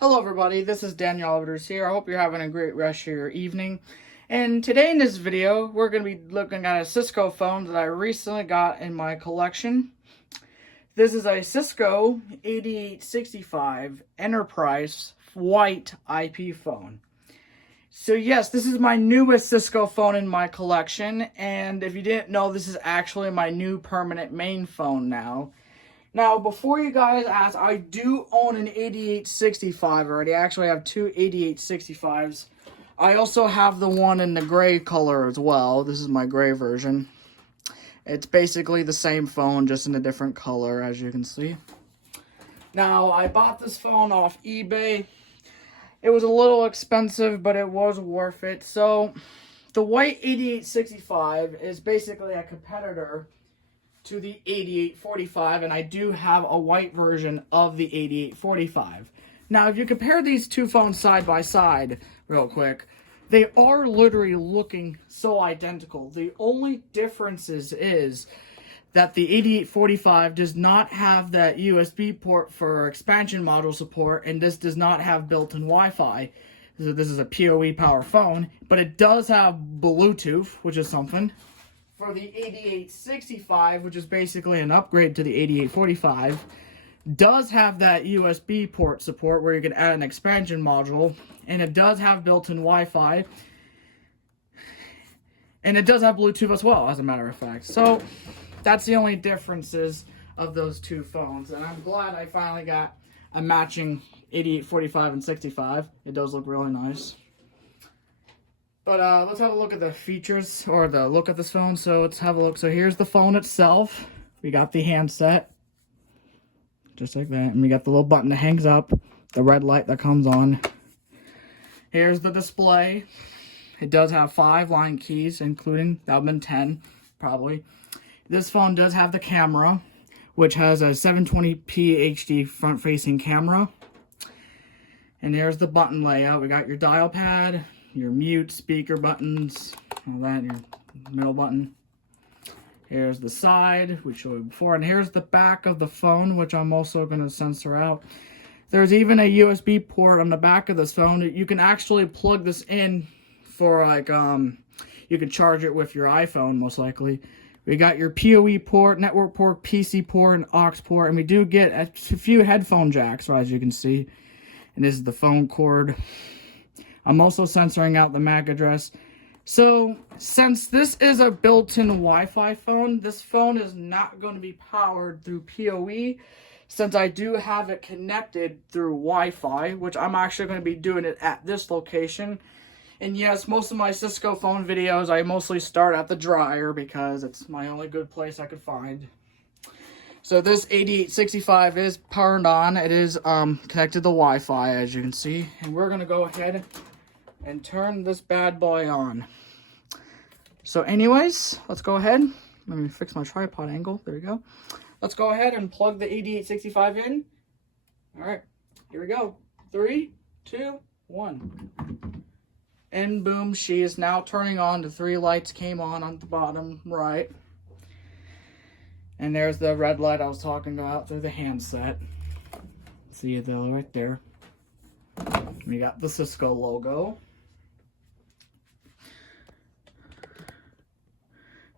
Hello everybody, this is Daniel Alvarez here. I hope you're having a great rest of your evening. And today in this video, we're going to be looking at a Cisco phone that I recently got in my collection. This is a Cisco 8865 Enterprise white IP phone. So yes, this is my newest Cisco phone in my collection, and if you didn't know, this is actually my new permanent main phone now. Now, before you guys ask, I do own an 8865 already. I actually have two 8865s. I also have the one in the gray color as well. This is my gray version. It's basically the same phone, just in a different color, as you can see. Now, I bought this phone off eBay. It was a little expensive, but it was worth it. So, the white 8865 is basically a competitor to the 8845, and I do have a white version of the 8845. Now, if you compare these two phones side by side, real quick, they are literally looking so identical. The only differences is that the 8845 does not have that USB port for expansion module support, and this does not have built-in Wi-Fi. So this is a PoE power phone, but it does have Bluetooth, which is something. For the 8865, which is basically an upgrade to the 8845, does have that USB port support where you can add an expansion module, and it does have built-in Wi-Fi, and it does have Bluetooth as well, as a matter of fact. So that's the only differences of those two phones, and I'm glad I finally got a matching 8845 and 65. It does look really nice. But let's have a look at the features, or the look at this phone. So let's have a look. So here's the phone itself. We got the handset, just like that. And we got the little button that hangs up, the red light that comes on. Here's the display. It does have 5 line keys, including, that would have been 10, probably. This phone does have the camera, which has a 720p HD front-facing camera. And here's the button layout. We got your dial pad, your mute, speaker buttons, all that, your middle button. Here's the side, which showed you before, and here's the back of the phone, which I'm also going to censor out. There's even a USB port on the back of this phone. You can actually plug this in for, like, you can charge it with your iPhone, most likely. We got your PoE port, network port, PC port, and aux port, and we do get a few headphone jacks, as you can see. And this is the phone cord. I'm also censoring out the MAC address. So, since this is a built-in Wi-Fi phone, this phone is not going to be powered through PoE, since I do have it connected through Wi-Fi, which I'm actually going to be doing it at this location. And yes, most of my Cisco phone videos, I mostly start at the dryer, because it's my only good place I could find. So this 8865 is powered on. It is connected to Wi-Fi, as you can see. And we're going to go ahead and turn this bad boy on. So anyways, let's go ahead. Let me fix my tripod angle. There we go. Let's go ahead and plug the 8865 in. All right, here we go. 3, 2, 1. And boom, she is now turning on. The 3 lights came on the bottom right. And there's the red light I was talking about through the handset. See it though, right there. We got the Cisco logo.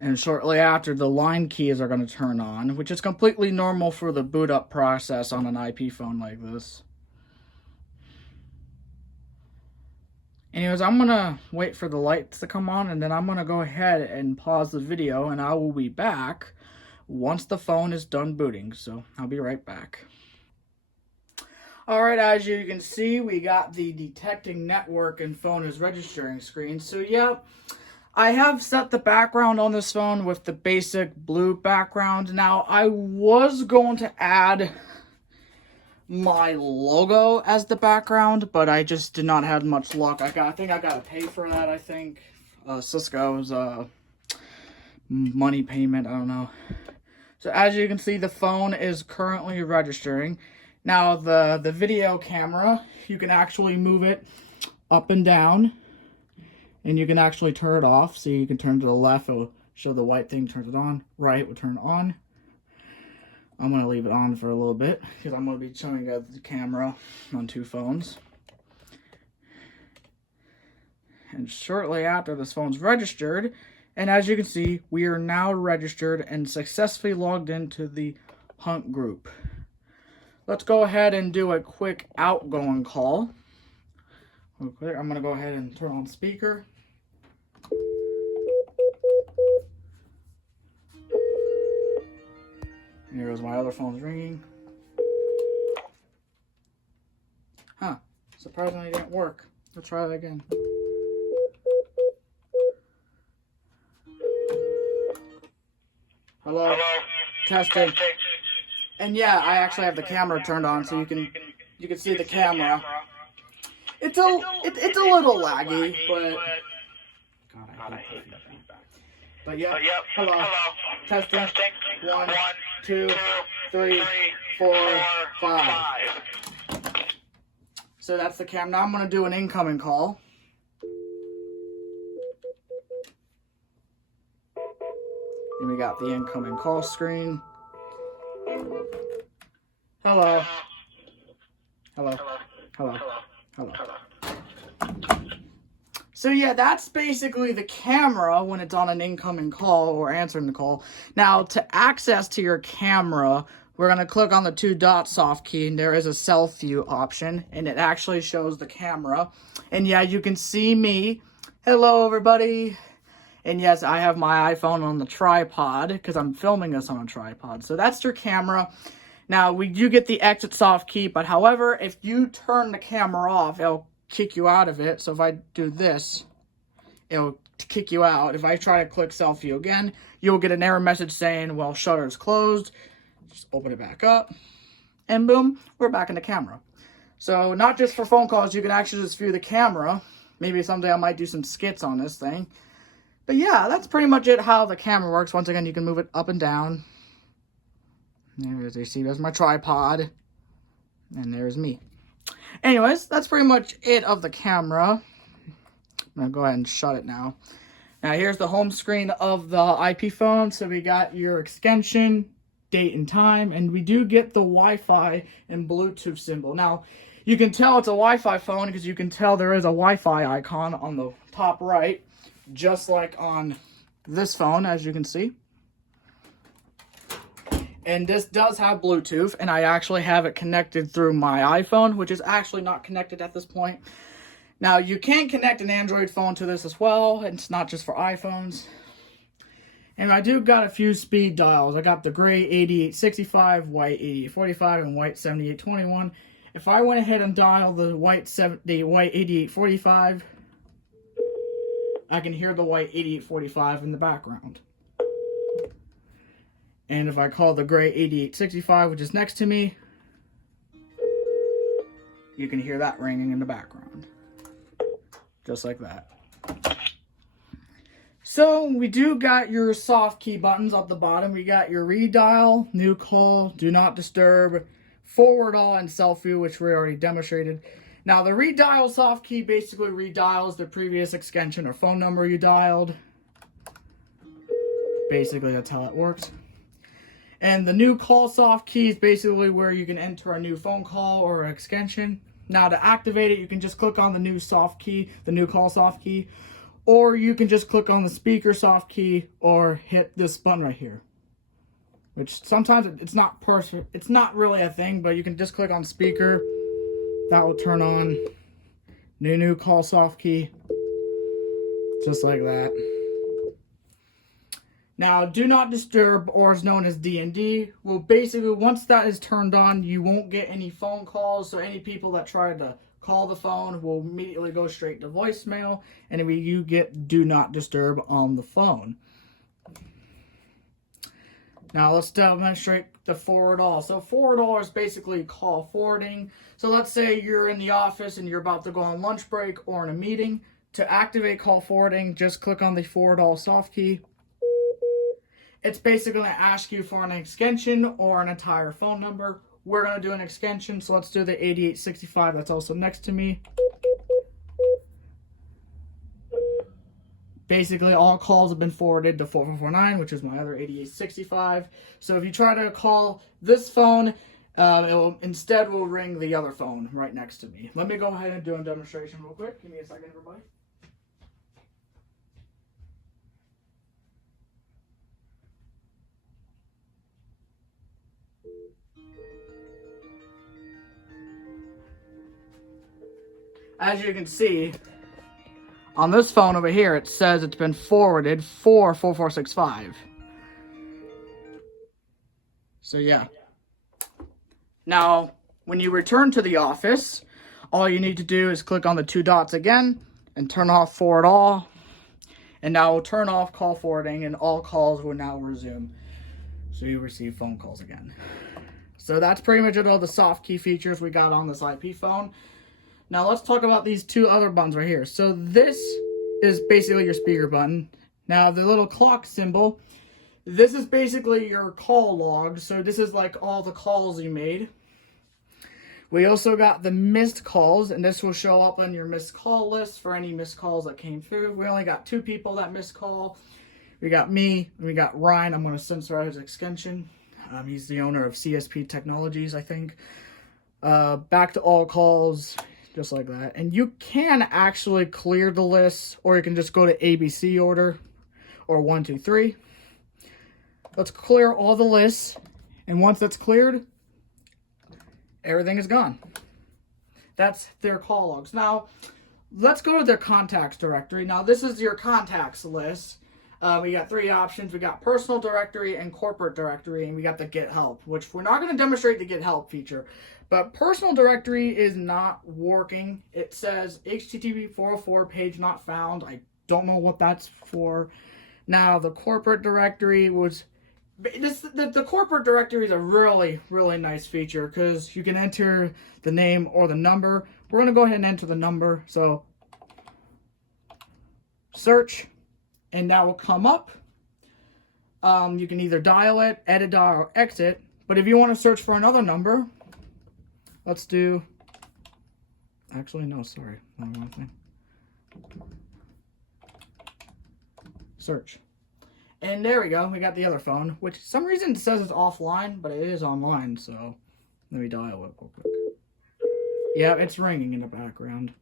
And shortly after, the line keys are going to turn on, which is completely normal for the boot up process on an IP phone like this. Anyways, I'm going to wait for the lights to come on, and then I'm going to go ahead and pause the video, and I will be back once the phone is done booting. So I'll be right back. Alright, as you can see, we got the detecting network and phone is registering screen. So yeah, I have set the background on this phone with the basic blue background. Now, I was going to add my logo as the background, but I just did not have much luck. I think I gotta pay for that, I think. Cisco's money payment, I don't know. So as you can see, the phone is currently registering. Now, the video camera, you can actually move it up and down, and you can actually turn it off. So you can turn to the left, it'll show the white thing, turns it on. Right will turn it on. I'm going to leave it on for a little bit because I'm going to be showing you guys the camera on 2 phones. And shortly after this phone's registered, and as you can see, we are now registered and successfully logged into the Hunt group. Let's go ahead and do a quick outgoing call. Real quick, I'm going to go ahead and turn on speaker. Here goes my other phone's ringing. Huh, surprisingly it didn't work. Let's try that again. Hello? Testing. And yeah, I actually have the camera turned on, so you can see the camera. It's a little laggy, but God, I hate feedback. But yeah, hello. Testing. 1, 2, 3, 4, 5. So that's the camera. Now I'm gonna do an incoming call. And we got the incoming call screen. Hello. Hello. Hello. Hello. So yeah, that's basically the camera when it's on an incoming call or answering the call. Now, to access to your camera, we're going to click on the 2 dots soft key, and there is a self view option, and it actually shows the camera. And yeah, you can see me. Hello, everybody. And yes, I have my iPhone on the tripod because I'm filming this on a tripod. So that's your camera. Now, we do get the exit soft key, but however, if you turn the camera off, it'll kick you out of it. So if I do this, it'll kick you out. If I try to click self view again, you'll get an error message saying, well, shutter is closed. Just open it back up, and boom, we're back in the camera. So not just for phone calls, you can actually just view the camera. Maybe someday I might do some skits on this thing. But yeah, that's pretty much it, how the camera works. Once again, you can move it up and down. As you see, there's my tripod. And there's me. Anyways, that's pretty much it of the camera. I'm going to go ahead and shut it now. Now, here's the home screen of the IP phone. So we got your extension, date and time, and we do get the Wi-Fi and Bluetooth symbol. Now, you can tell it's a Wi-Fi phone because you can tell there is a Wi-Fi icon on the top right, just like on this phone, as you can see. And this does have Bluetooth, and I actually have it connected through my iPhone, which is actually not connected at this point. Now, you can connect an Android phone to this as well. It's not just for iPhones. And I do got a few speed dials. I got the gray 8865, white 8845, and white 7821. If I went ahead and dial the white 8845, I can hear the white 8845 in the background. And if I call the gray 8865, which is next to me, you can hear that ringing in the background. Just like that. So we do got your soft key buttons at the bottom. We got your redial, new call, do not disturb, forward all, and self view, which we already demonstrated. Now the redial soft key basically redials the previous extension or phone number you dialed. Basically, that's how it works. And the new call soft key is basically where you can enter a new phone call or an extension. Now to activate it, you can just click on the new soft key, the new call soft key, or you can just click on the speaker soft key or hit this button right here. Which sometimes it's not perfect, it's not really a thing, but you can just click on speaker. That will turn on new call soft key, just like that. Now, do not disturb, or is known as D&D, well, basically, once that is turned on, you won't get any phone calls, so any people that try to call the phone will immediately go straight to voicemail, and you get do not disturb on the phone. Now, let's demonstrate the forward all. So, forward all is basically call forwarding. So, let's say you're in the office and you're about to go on lunch break or in a meeting. To activate call forwarding, just click on the forward all soft key. It's basically going to ask you for an extension or an entire phone number. We're going to do an extension, so let's do the 8865 that's also next to me. basically all calls have been forwarded to 4449, which is my other 8865. So if you try to call this phone, it will ring the other phone right next to me. Let me go ahead and do a demonstration real quick. Give me a second, everybody. As you can see, on this phone over here, it says it's been forwarded for 4465. So yeah. Now, when you return to the office, all you need to do is click on the 2 dots again and turn off forward all. And now we'll turn off call forwarding and all calls will now resume. So you receive phone calls again. So that's pretty much all the soft key features we got on this IP phone. Now let's talk about these 2 other buttons right here. So this is basically your speaker button. Now the little clock symbol, this is basically your call log. So this is like all the calls you made. We also got the missed calls, and this will show up on your missed call list for any missed calls that came through. We only got 2 people that missed call. We got me, and we got Ryan. I'm going to censor out his extension. He's the owner of CSP Technologies, I think. Back to all calls, just like that. And you can actually clear the list, or you can just go to ABC order, or 1, 2, 3. Let's clear all the lists, and once that's cleared, everything is gone. That's their call logs. Now, let's go to their contacts directory. Now, this is your contacts list. We got 3 options. We got personal directory and corporate directory, and we got the get help, which we're not going to demonstrate the get help feature. But personal directory is not working. It says HTTP 404 page not found. I don't know what that's for. Now, the corporate directory was... The corporate directory is a really, really nice feature because you can enter the name or the number. We're going to go ahead and enter the number. So, search, and that will come up. You can either dial it, edit dial, or exit. But if you want to search for another number, let's do... Actually, no, sorry. Not one thing. Search. And there we go, we got the other phone, which for some reason it says it's offline, but it is online, so let me dial it real quick. Yeah, it's ringing in the background.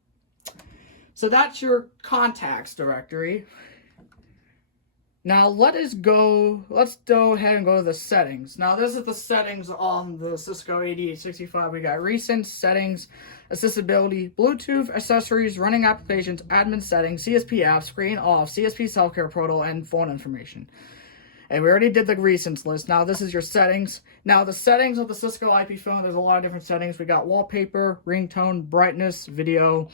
So that's your contacts directory. Now let's go ahead and go to the settings. Now this is the settings on the Cisco 8865. We got recent settings, accessibility, Bluetooth, accessories, running applications, admin settings, CSP apps, screen off, CSP self-care portal, and phone information. And we already did the recents list. Now this is your settings. Now the settings of the Cisco IP phone, there's a lot of different settings. We got wallpaper, ringtone, brightness, video,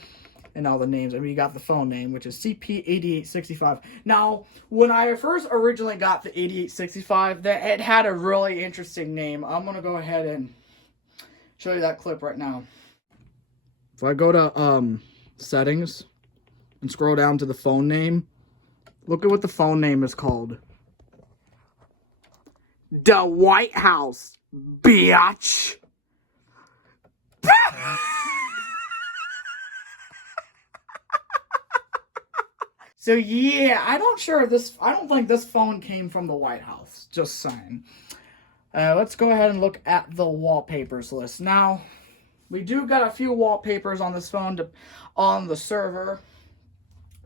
and all the names. And we got the phone name, which is CP-8865. Now, when I first originally got the 8865, it had a really interesting name. I'm going to go ahead and show you that clip right now. If I go to settings and scroll down to the phone name, look at what the phone name is called. The White House, bitch. So yeah, I don't think this phone came from the White House. Just saying. Let's go ahead and look at the wallpapers list. Now, we do got a few wallpapers on this phone on the server.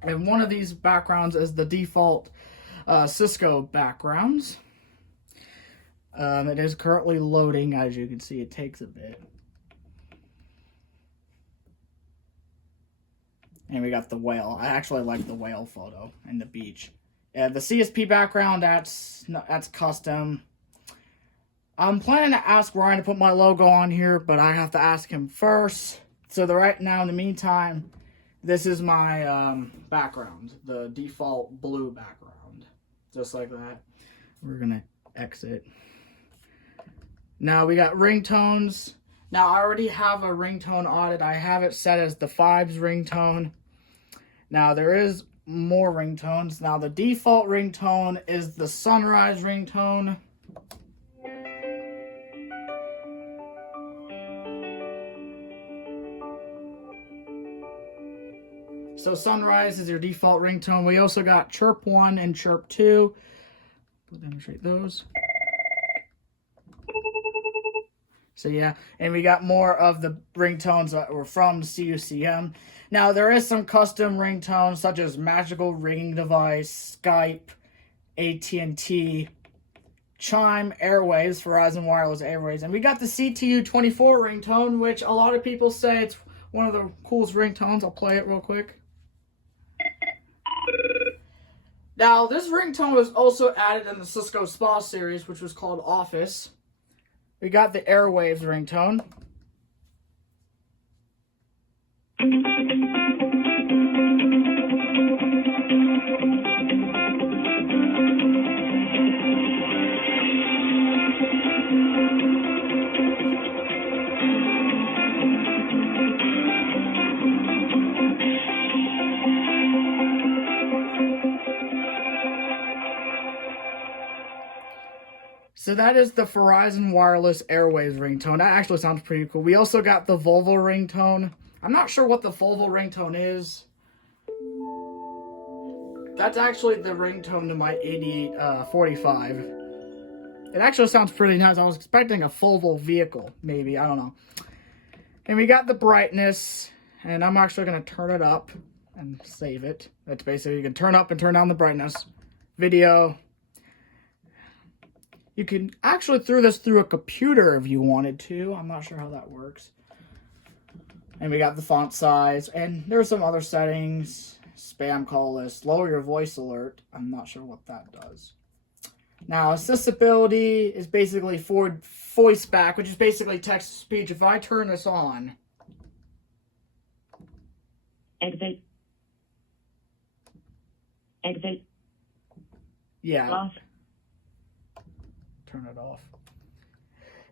And one of these backgrounds is the default Cisco backgrounds. It is currently loading. As you can see, it takes a bit. And we got the whale. I actually like the whale photo and the beach. Yeah, the CSP background, that's custom. I'm planning to ask Ryan to put my logo on here, but I have to ask him first. So right now, in the meantime, this is my background, the default blue background, just like that. We're gonna exit. Now we got ringtones. Now I already have a ringtone audit. I have it set as the Fibes ringtone. Now there is more ringtones. Now the default ringtone is the Sunrise ringtone. So Sunrise is your default ringtone. We also got Chirp 1 and Chirp 2. We'll demonstrate those. So yeah, and we got more of the ringtones that were from CUCM. Now there is some custom ringtones such as Magical Ringing Device, Skype, AT&T, Chime, Airwaves, Verizon Wireless Airwaves, and we got the CTU24 ringtone, which a lot of people say it's one of the coolest ringtones. I'll play it real quick. Now this ringtone was also added in the Cisco Spa series, which was called Office. We got the Airwaves ringtone. So that is the Verizon Wireless Airwaves ringtone. That actually sounds pretty cool. We also got the Volvo ringtone. I'm not sure what the Volvo ringtone is. That's actually the ringtone to my 8845. It actually sounds pretty nice. I was expecting a Volvo vehicle, maybe. I don't know. And we got the brightness. And I'm actually going to turn it up and save it. That's basically, you can turn up and turn down the brightness. Video. You can actually throw this through a computer if you wanted to. I'm not sure how that works. And we got the font size. And there's some other settings. Spam call list. Lower your voice alert. I'm not sure what that does. Now, accessibility is basically for voice back, which is basically text to speech. If I turn this on. Exit. Exit. Yeah. Off. Turn it off.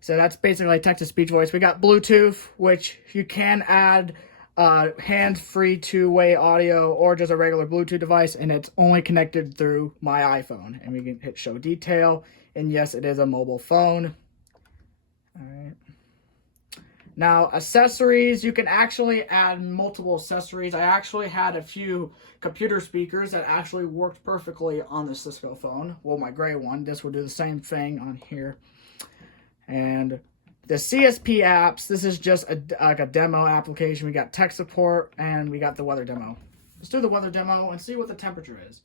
So that's basically text-to-speech voice. We got Bluetooth, which you can add hands-free two-way audio or just a regular Bluetooth device, and it's only connected through my iPhone. And we can hit show detail, and yes, it is a mobile phone. All right. Now, accessories, you can actually add multiple accessories. I actually had a few computer speakers that actually worked perfectly on the Cisco phone. Well, my gray one. This will do the same thing on here. And the CSP apps, this is just like a demo application. We got tech support, and we got the weather demo. Let's do the weather demo and see what the temperature is.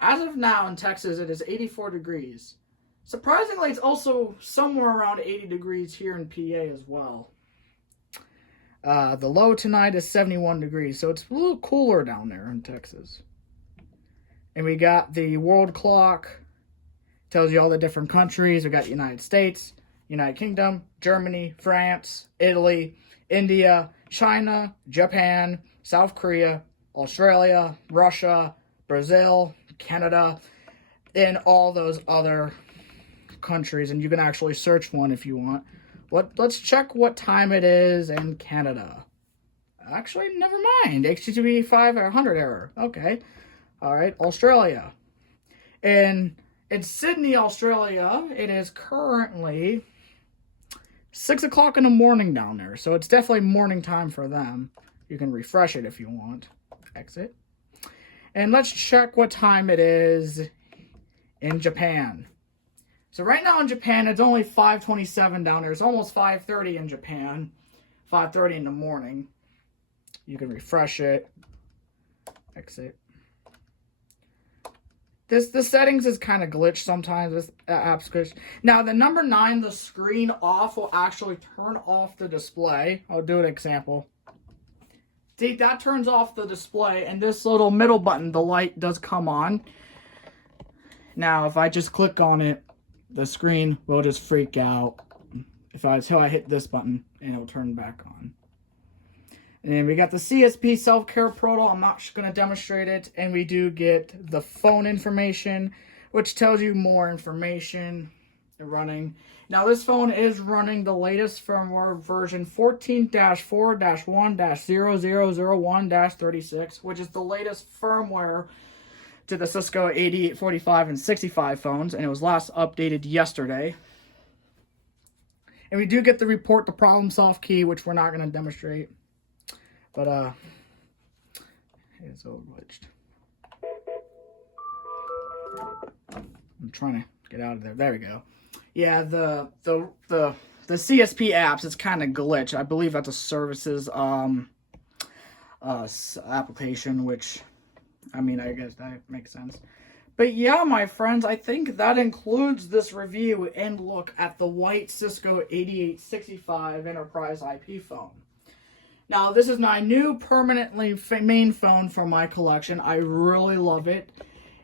As of now in Texas, it is 84 degrees. Surprisingly, it's also somewhere around 80 degrees here in PA as well. The low tonight is 71 degrees, so it's a little cooler down there in Texas. And we got the world clock. Tells you all the different countries. We got United States, United Kingdom, Germany, France, Italy, India, China, Japan, South Korea, Australia, Russia, Brazil, Canada, and all those other countries. And you can actually search one if you want. Let's check what time it is in Canada. Actually, never mind. HTTP 500 error. Okay. All right. Australia. In Sydney, Australia, it is currently 6 o'clock in the morning down there. So it's definitely morning time for them. You can refresh it if you want. Exit. And let's check what time it is in Japan. So right now in Japan, it's only 5:27 down there. It's almost 5:30 in Japan. 5:30 in the morning. You can refresh it. Exit. The settings is kind of glitched sometimes. This app's glitched. Now the number 9, the screen off, will actually turn off the display. I'll do an example. See, that turns off the display, and this little middle button, the light does come on. Now if I just click on it, the screen will just freak out until I hit this button, and it'll turn back on. And we got the CSP self-care portal. I'm not going to demonstrate it. And we do get the phone information, which tells you more information running. Now, this phone is running the latest firmware version 14-4-1-0001-36, which is the latest firmware to the Cisco 8845 and 65 phones, and it was last updated yesterday. And we do get the report the problem solve key, which we're not going to demonstrate. But is overwitched. I'm trying to get out of there. There we go. Yeah, the CSP apps, it's kind of glitched. I believe that's a services application, which, I mean, I guess that makes sense. But yeah, my friends, I think that includes this review and look at the white Cisco 8865 enterprise IP phone. Now, this is my new permanently main phone for my collection. I really love it.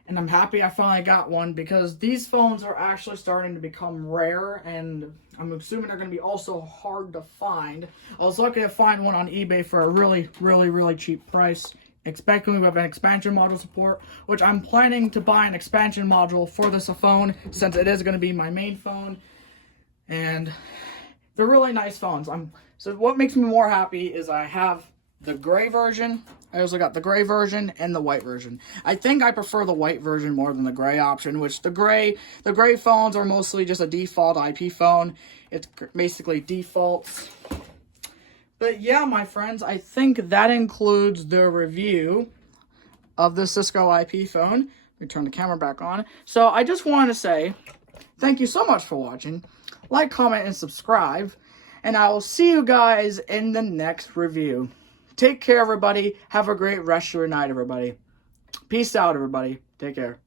And I'm happy I finally got one because these phones are actually starting to become rare, and I'm assuming they're going to be also hard to find. I was lucky to find one on eBay for a really, really, really cheap price. Expecting we have an expansion module support, which I'm planning to buy an expansion module for this phone since it is going to be my main phone. And they're really nice phones. So what makes me more happy is I have the gray version. I also got the gray version and the white version. I think I prefer the white version more than the gray option, which the gray phones are mostly just a default IP phone. It's basically defaults. But yeah, my friends, I think that includes the review of the Cisco IP phone. Let me turn the camera back on. So I just want to say thank you so much for watching. Like, comment, and subscribe. And I will see you guys in the next review. Take care, everybody. Have a great rest of your night, everybody. Peace out, everybody. Take care.